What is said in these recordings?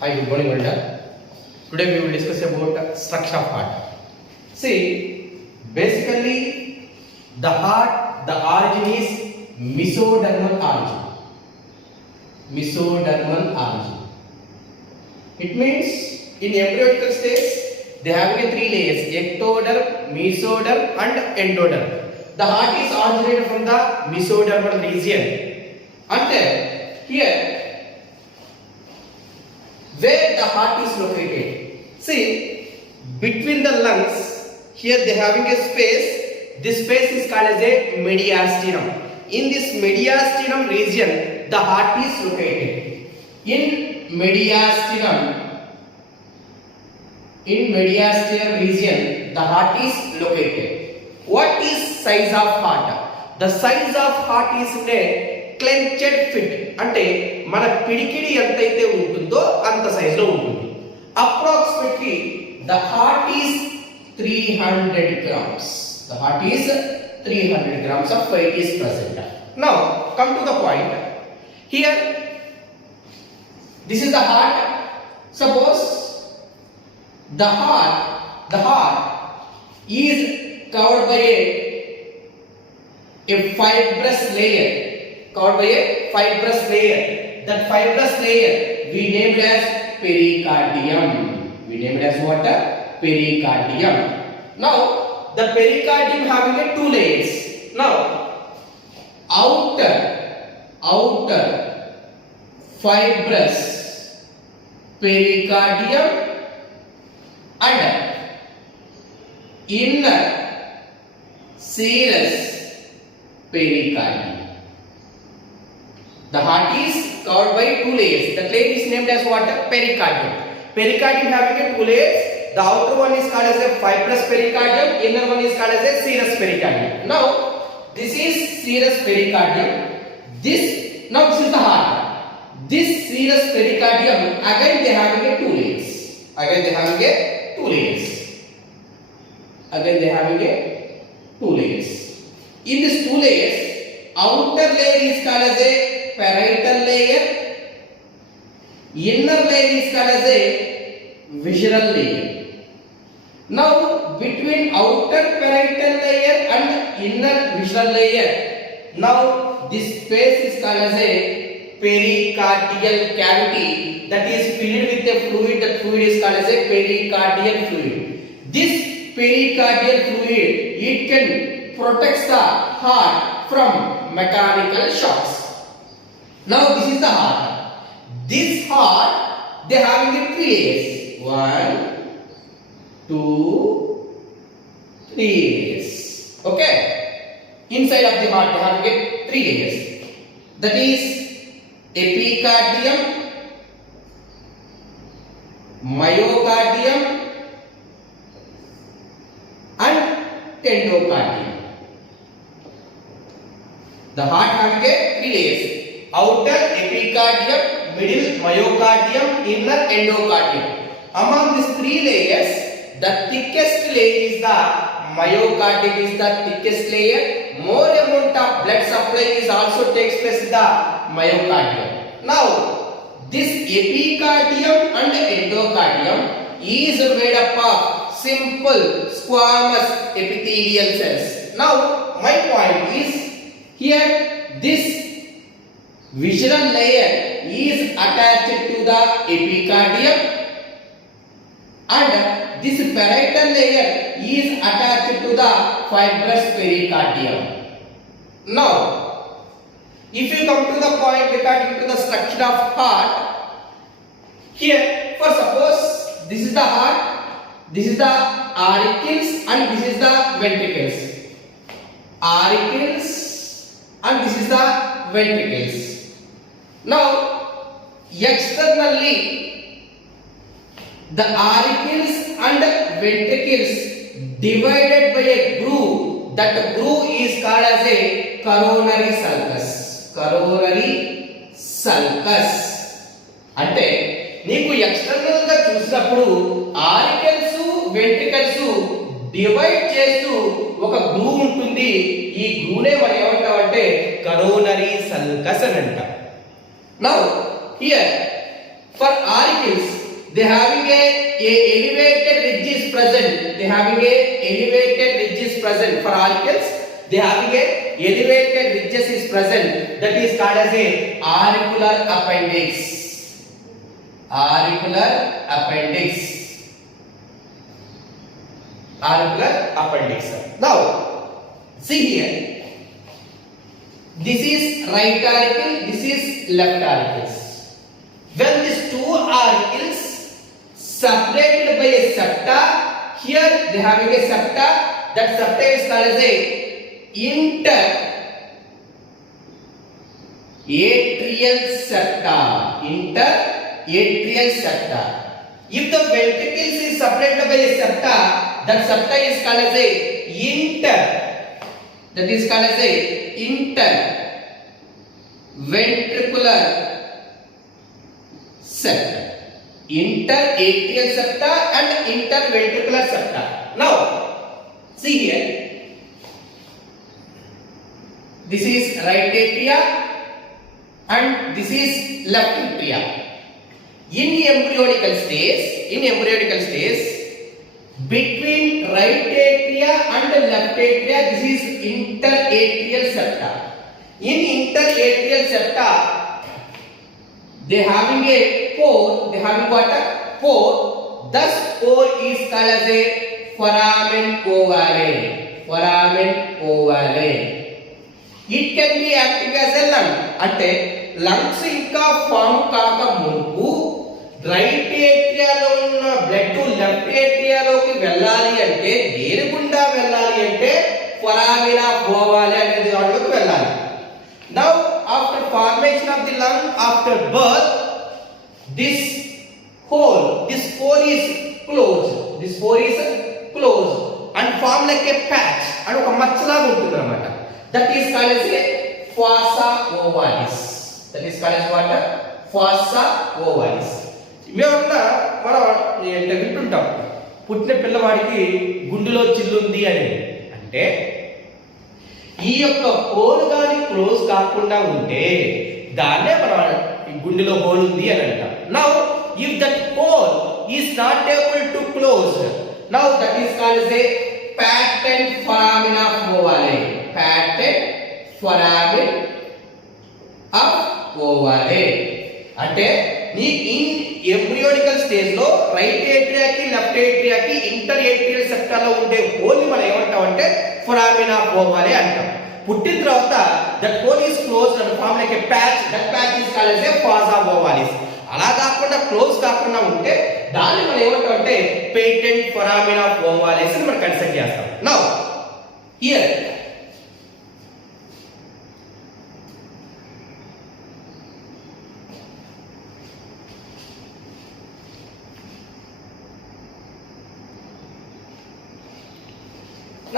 Hi, good morning, Wanda. Today we will discuss about structure of heart. See, basically the heart, the origin is mesodermal origin. Mesodermal origin. It means in embryonic stage they have three layers: ectoderm, mesoderm, and endoderm. The heart is originated from the mesodermal region, and here where the heart is located. See, between the lungs, here they having a space. This space is called as a mediastinum. In this mediastinum region, the heart is located. In mediastinum region, the heart is located. What is size of heart? The size of heart is a clenched fist, అంటే మన పిడికిడి ఎంతైతే ఉంటుందో అంత size లో ఉంటుంది. Approximately the heart is 300 grams. The heart is 300 grams of weight is present. Now come to the point. Here this is the heart. Suppose the heart is covered by a fibrous layer. Covered by a fibrous layer. That fibrous layer we named as pericardium. We named as what? Pericardium. Now the pericardium having a two layers. Now outer fibrous pericardium and inner serous pericardium. The heart is covered by two layers. That layer is named as what? Pericardium. Pericardium having a two layers. The outer one is called as a fibrous pericardium. Inner one is called as a serous pericardium. Now this is serous pericardium. This is the heart. This serous pericardium again they having a two layers. Again they having a two layers. In these two layers, outer layer is called as a parietal layer, inner layer is called as a visceral layer. Now between outer parietal layer and inner visceral layer, now this space is called as a pericardial cavity that is filled with a fluid. That fluid is called as a pericardial fluid. This pericardial fluid, it can protect the heart from mechanical shocks. Now this is the heart. This heart they having a three layers. 1, 2, 3 layers. Okay. Inside of the heart they having a three layers. That is epicardium, myocardium, and endocardium. The heart having a three layers. Outer epicardium, middle myocardium, inner endocardium. Among these three layers, the thickest layer is the myocardium is the thickest layer. More amount of blood supply is also takes place in the myocardium. Now this epicardium and endocardium is made up of simple squamous epithelial cells. Now my point is here this visceral layer is attached to the epicardium and this parietal layer is attached to the fibrous pericardium. Now if you come to the point regarding to the structure of heart, here for suppose this is the heart, this is the auricles and this is the ventricles. Auricles and this is the ventricles. Now externally the auricles and ventricles divided by a groove. That groove is called as a coronary sulcus. Coronary sulcus. అంటే నీకు external గా చూసినప్పుడు auricles ventricles divide చేస్తూ ఒక groove ఉంటుంది. ఈ గ్రూవ్నే మనం ఏమంటామంటే కరోనరీ సల్కస్ అని అంటాం. Now here For auricles, they having a elevated ridge is present. They having a elevated ridge is present. For auricles, they having a elevated ridges is present. That is called as a auricular appendix. Auricular appendix. Auricular appendix. Now, see here. This is right auricle. This is left auricles. When these two auricles separated by a septa, here they having a septa. That septa is called as a interatrial septa. Interatrial septa. If the ventricles is separated by a septa, that septa is called as a that is called as a interventricular septa. Interatrial septa and interventricular septa. Now, see here. This is right atria and this is left atria. In embryonical stage, between right atria and left atria, this is interatrial septa. In interatrial septa, they having a pore. They having what? Pore. Thus, pore is called as a foramen ovale. Foramen ovale. It can be acting as a lung. అంటే lungs ఇంకా form కాక మునుపు right ఏట్రియాలో ఉన్న blood left ఏట్రియాలోకి వెళ్ళాలి అంటే దేని గుండా వెళ్ళాలి అంటే ఫొరామినా ఓవాలే అనేది దాంట్లోకి వెళ్ళాలి. Now after formation of the lung, after birth, this pore is closed and form like a patch and ఒక మచ్చలాగా ఉంటుంది అన్నమాట. That is called as a fossa ovalis. That is called as what? Fossa ovalis. మేమన్నా మనం వింటుంటాం పుట్టిన పిల్లవాడికి గుండెలో చిల్లుంది అని. అంటే ఈ యొక్క హోల్ గాని క్లోజ్ కాకుండా ఉంటే దాన్నే మనం గుండెలో హోల్ ఉంది అని అంటాం. Now if that hole is not able to close, now that is called as a patent foramen of ovale. Patent foramen of ovale. అంటే నీ ఇన్ ఎంబ్రియోనికల్ స్టేజ్ లో రైట్ ఏట్రియాకి లెఫ్ట్ ఏట్రియాకి ఇంటర్ ఏట్రియల్ సెప్టాలో ఉండే whole ని మనం ఏమంటాం అంటే foramen of ovale అంటాం. పుట్టిన తర్వాత that hole is closed and form like a patch. That patch is called as a fossa ovalis. అలా కాకుండా క్లోజ్ కాకుండా ఉంటే దాన్ని మనం ఏమంటాం అంటే పేటెంట్ foramen of ovalis అని మనం కన్సిడర్ చేస్తాం. Now here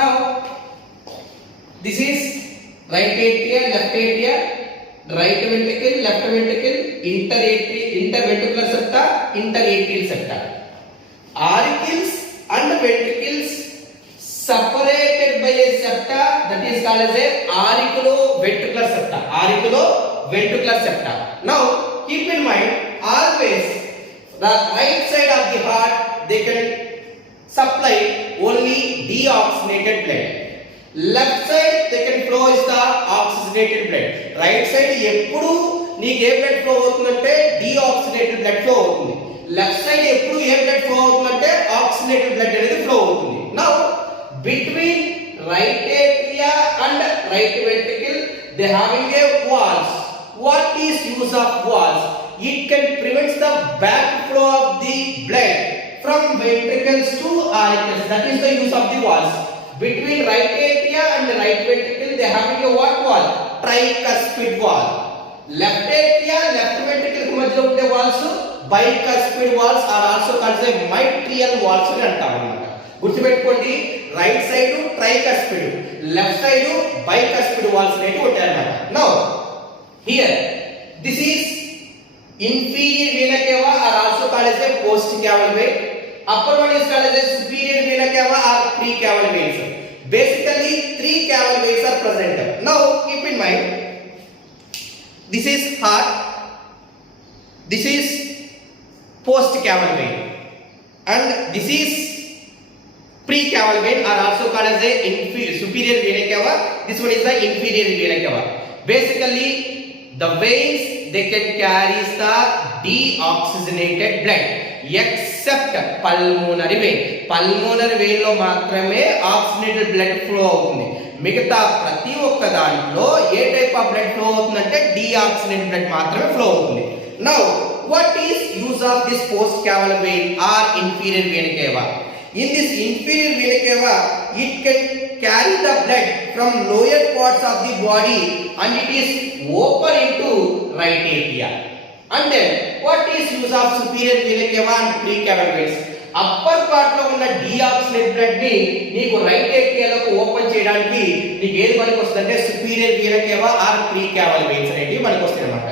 now this is right atria, left atria, right ventricle, left ventricle, interventricular septa, interatrial septa. Auricles and ventricles separated by a septa, that is called as a auriculoventricular septa. Auriculoventricular septa. Now keep in mind, always the right side of the heart they can supply only deoxygenated blood. Left side they can flow is the oxygenated blood. Right side ఎప్పుడు నీకు ఏ blood flow అవుతుందంటే deoxygenated blood flow అవుతుంది. Left side ఎప్పుడు ఏ blood flow అవుతుందంటే oxygenated blood అనేది flow అవుతుంది. Now between right atria and right ventricle they having a valves. What is use of valves? It can prevent the backflow of the blood from ventricles to auricles. That is the use of the valves. Between right atria and the right ventricle they having a what valve? Tricuspid valve. Left atria, left ventricle కు మధ్యలో ఉండే valves bicuspid valves are also called as mitral valves అని అంటాం అన్నమాట. గుర్తుపెట్టుకోండి, right side tricuspid, left side bicuspid valves అనేవి ఉంటాయి అన్నమాట. Now here this is inferior vena cava are also called as a postcaval vein. Upper one is called as a superior vena cava or precaval veins. Basically 3 caval veins are present. Now keep in mind, this is heart, this is post-caval vein, and this is pre-caval vein, or also called as a superior vena cava. This one is the inferior vena cava. Basically, the veins they can carry the deoxygenated blood except pulmonary vein. Pulmonary vein లో మాత్రమే oxygenated blood flow అవుతుంది. మిగతా ప్రతి ఒక్క దాంట్లో ఏ type of blood flow అవుతుందంటే deoxygenated blood మాత్రమే flow అవుతుంది. Now what is use of this post caval vein or inferior vena cava? In this inferior vena cava, it can carry the blood from lower parts of the body and it is open into right atria. And then what is use of superior vena cava and precaval veins? Upper part లో ఉన్న deoxygenated blood ని నీకు right ఏరియాలోకి open చేయడానికి నీకు ఏది పనికి వస్తుందంటే superior vena cava or precaval veins అనేటివి మనకి వస్తాయి అన్నమాట.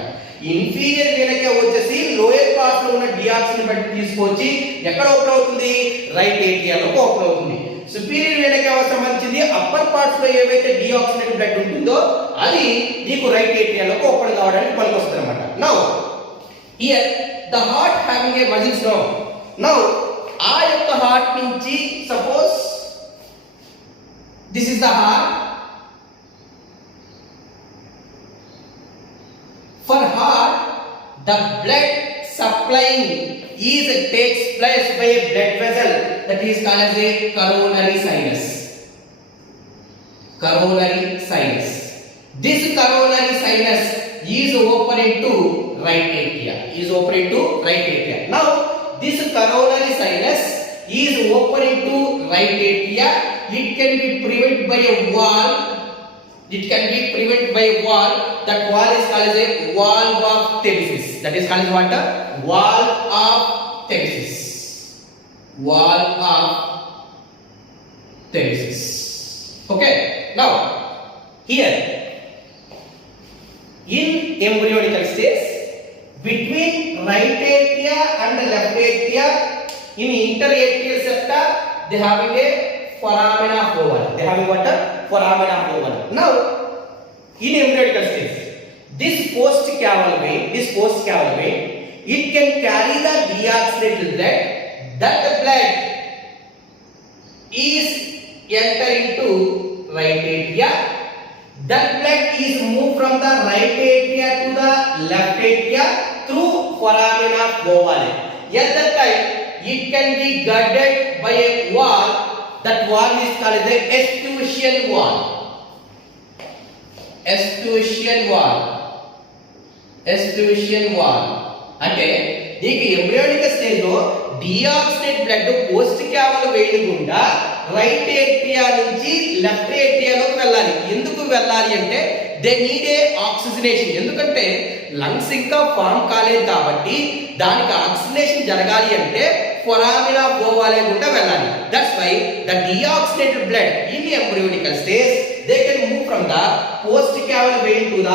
ఇన్ఫీరియర్ వీనా కేవా వచ్చేసి లోయర్ పార్ట్ లో ఉన్న డీఆక్సిజనేటెడ్ బ్లడ్ తీసుకొచ్చి ఎక్కడ ఓపెన్ అవుతుంది? రైట్ ఏరియాలోకి ఓపెన్ అవుతుంది. సుపీరియర్ వీనా కేవా సంబంధించింది అప్పర్ పార్ట్స్ లో ఏవైతే డీఆక్సిజనేటెడ్ బ్లడ్ ఉంటుందో అది నీకు రైట్ ఏరియాలోకి ఓపెన్ కావడానికి పనికి వస్తుంది అన్నమాట. Now here the heart having a muscles no. Now ఆ యొక్క హార్ట్ నుంచి suppose this is the heart. For heart the blood supplying is takes place by a blood vessel that is called as a coronary sinus. Coronary sinus. This coronary sinus is open into right atria. Is open into right atria. Now this coronary sinus is open into right atria. It can be prevented by a wall. It can be prevented by a wall. That wall is called as a valve of Themis. That is called as what? Valve of Themis. Valve of Themis. Okay. Now here in embryonical stage, between right atria and left atria, in interatrial septa, they having a foramina oval. They having what? Foramina oval. Now, in embryonical stage, this post-caval vein, it can carry the deoxygenated blood. That blood is enter into right atria. That blood is moved from the right atria to the left atria through foramina ovale. At that time, it can be guarded by a wall. That wall is called the Eustachian wall. Eustachian wall. Eustachian wall. అంటే నీకు embryonic stage లో deoxygenated blood post caval vein గుండా right atria నుంచి left ఏట్రియాలోకి వెళ్ళాలి. ఎందుకు వెళ్ళాలి అంటే దే నీడ్ ఏ ఆక్సిజనేషన్. ఎందుకంటే లంగ్స్ ఇంకా ఫామ్ కాలేదు కాబట్టి దానికి ఆక్సిజనేషన్ జరగాలి అంటే ఫొరామినా ఓవాలే గుండా వెళ్ళాలి. That's why the deoxygenated blood in embryonical stage they can move from the post caval vein to the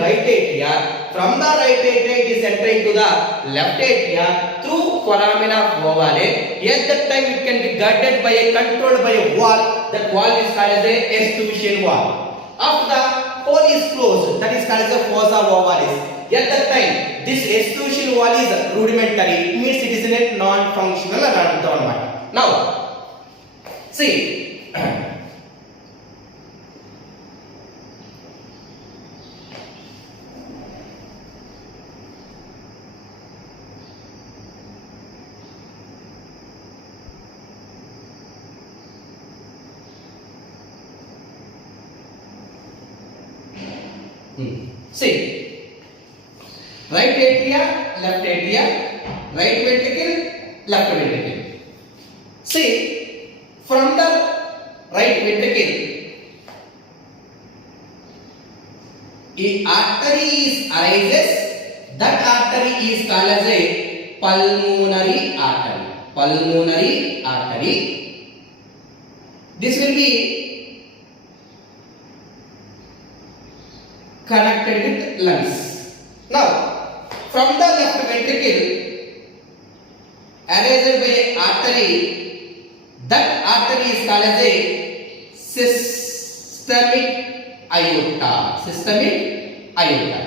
right atria. From the right atria it is entering to the left atria through foramina ovale. At that time it can be guarded by a controlled by a wall. That wall is called as a Eustachian wall. After the hole is closed, that is called as a fossa ovalis. At that time this Eustachian wall is rudimentary. It means it is a non-functional anatomy. Now see see right atria, left atria, right ventricle, left ventricle. See from the right ventricle a artery is arises. That artery is called as a pulmonary artery. Pulmonary artery. This will be connected with lungs. Now from the left ventricle arranged by artery, that artery is called as a systemic aorta. Systemic aorta.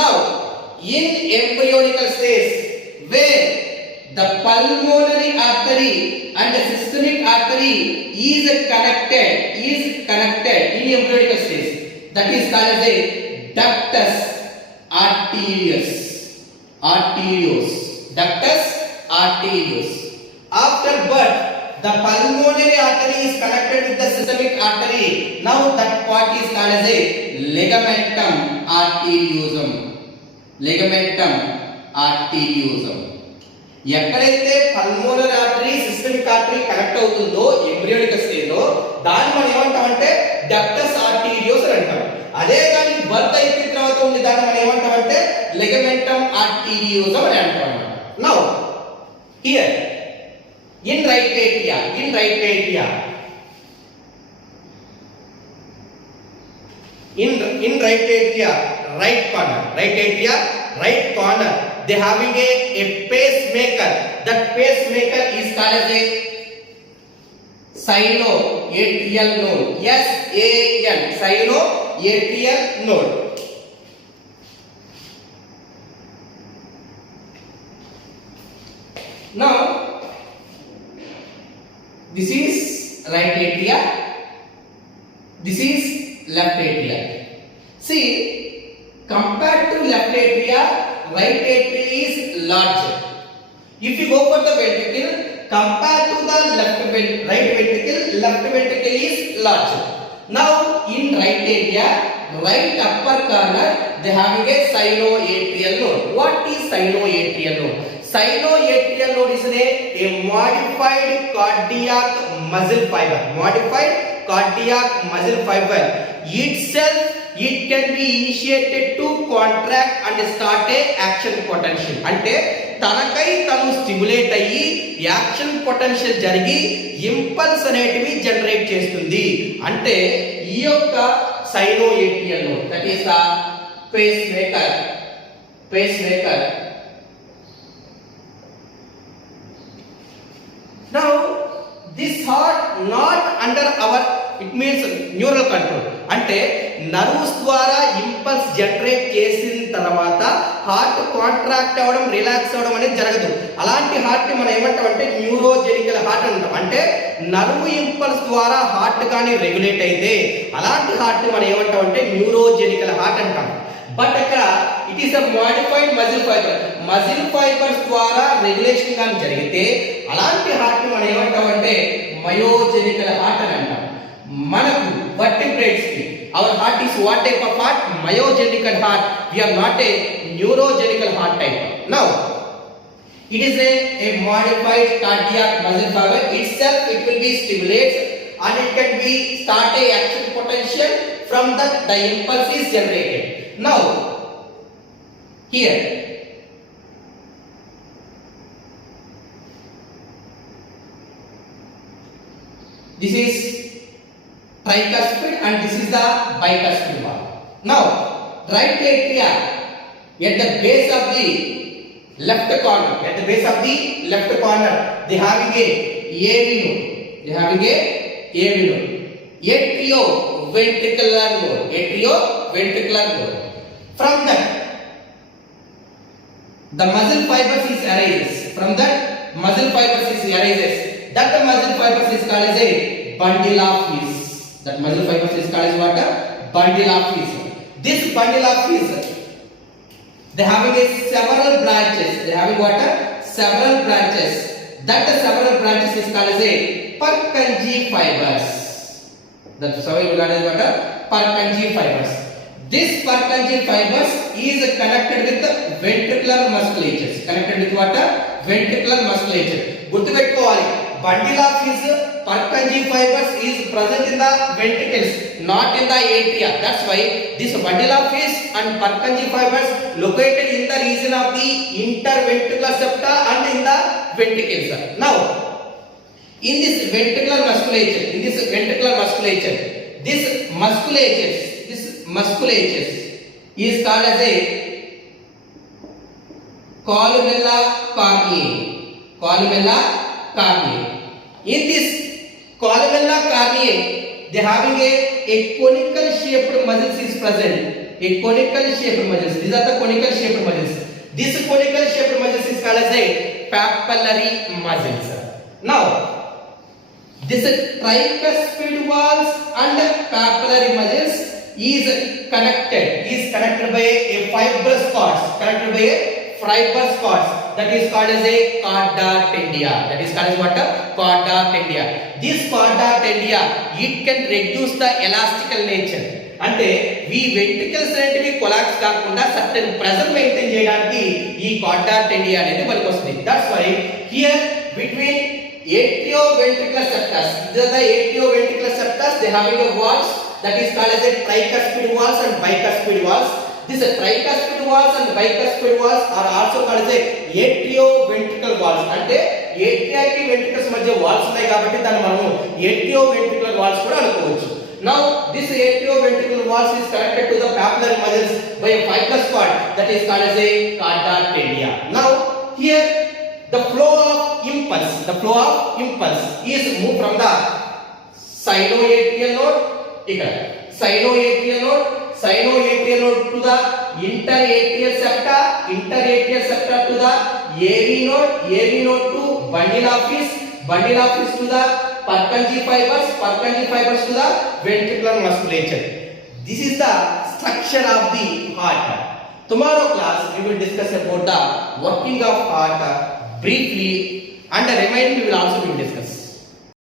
Now in embryonical stage where the pulmonary artery and the systemic artery is connected in embryonic stage. That is called as a ductus arteriosus. Ductus arteriosus. After birth, the pulmonary artery is connected with the systemic artery. Now that part is called as a ligamentum arteriosum. Ligamentum arteriosum. ఎక్కడైతే pulmonary artery systemic artery connect అవుతుందో embryonic stage లో దాన్ని మనం ఏమంటామంటే ductus ఆర్టీరియోస్ అని అంటాం. అదే కానీ బర్త్ అయిపోయిన తర్వాత ఉంది దాన్ని మనం ఏమంటామంటే లిగమెంటం ఆర్టీరియోసమ్ అని అంటాం అన్నమాట. Now here in right atria right corner they having a pacemaker. That pacemaker is called as a sinoatrial node. SAN sinoatrial node. Now this is right atria, this is left atria. See, compared to left atria, right atria is larger. If you go for the ventricle, compared to the right ventricle, left ventricle is larger. Now in right atria, right upper corner, they having a sinoatrial node. What is sinoatrial node? Sinoatrial node is a modified cardiac muscle fiber. Itself, it can be initiated to contract and start a action potential. అంటే తనకై తను stimulate అయ్యి action potential జరిగి impulse అనేటివి generate చేస్తుంది. అంటే ఈ యొక్క sinoatrial node, that is the pacemaker. Now this heart not under our, it means neural control. అంటే నర్వ్స్ ద్వారా ఇంపల్స్ జనరేట్ చేసిన తర్వాత హార్ట్ కాంట్రాక్ట్ అవ్వడం రిలాక్స్ అవ్వడం అనేది జరగదు. అలాంటి హార్ట్ ని మనం ఏమంటామంటే న్యూరోజెనికల్ హార్ట్ అంటాం. అంటే నర్వ్ ఇంపల్స్ ద్వారా హార్ట్ కానీ రెగ్యులేట్ అయితే అలాంటి హార్ట్ ని మనం ఏమంటామంటే న్యూరోజెనికల్ హార్ట్ అంటాం. బట్ ఇక్కడ it is a modified muscle fibres ద్వారా రెగ్యులేషన్ కానీ జరిగితే అలాంటి హార్ట్ ని మనం ఏమంటామంటే మయోజెనికల్ హార్ట్ అని అంటాం. మనకు vertebrates కి our heart is what type of heart? Myogenical heart. We are not a neurogenical heart type. Now it is a modified cardiac muscle fiber. Itself it will be stimulated and it can be start a action potential. From that the impulse is generated. Now here this is tricuspid and this is the bicuspid one. Now right atria at the base of the left corner, they having a AV node. Atrioventricular node. From that the muscle fibers is arises. That the muscle fibers is called as a bundle of fibers. That muscle fibers is called as what? Bundle of fibers. This bundle of fibers, they having a several branches. Several branches. That the several branches is called as a Purkinje fibers. That several branches is what? Purkinje fibers. This Purkinje fibers is connected with the ventricular musculature. Ventricular musculature. గుర్తుపెట్టుకోవాలి, bundle of his Purkinje fibers is present in the ventricles, not in the atria. That's why this bundle of his and Purkinje fibers located in the region of the interventricular septa and in the ventricles. Now, in this ventricular musculature, this musculature is called as a columella carneae. In this columella carneae, they having a conical shaped muscles is present. These are the conical shaped muscles. This conical shaped muscles is called as a papillary muscles. Now, this tricuspid walls and papillary muscles is connected by a fibrous cords, that is called as a chorda tendia. That is called as what? Chorda tendia. This chorda tendia, it can reduce the elastical nature. అంటే ఈ ventricles అనేటివి collapse కాకుండా certain pressure maintain చేయడానికి ఈ కార్డా టెండియా అనేది మనకు వస్తుంది. That's why here between atrioventricular septus, the atrioventricular septus, they having a walls that is called as a tricuspid walls and bicuspid walls. This tricuspid walls and bicuspid walls are also called as a atrioventricular walls. అంటే ఏట్రియాకి ventricles మధ్య walls ఉన్నాయి కాబట్టి దాన్ని మనము atrioventricular walls కూడా అనుకోవచ్చు. Now this atrioventricular walls is connected to the papillary muscles by a fibrous cord that is called as a chorda tendia. Now here the flow of impulse is moved from the sinoatrial node to the interatrial septa to the AV node to bundle office to the Purkinje fibers to the ventricular musculature. This is the structure of the heart. Tomorrow class we will discuss about the working of heart briefly, and the remaining we will also discuss.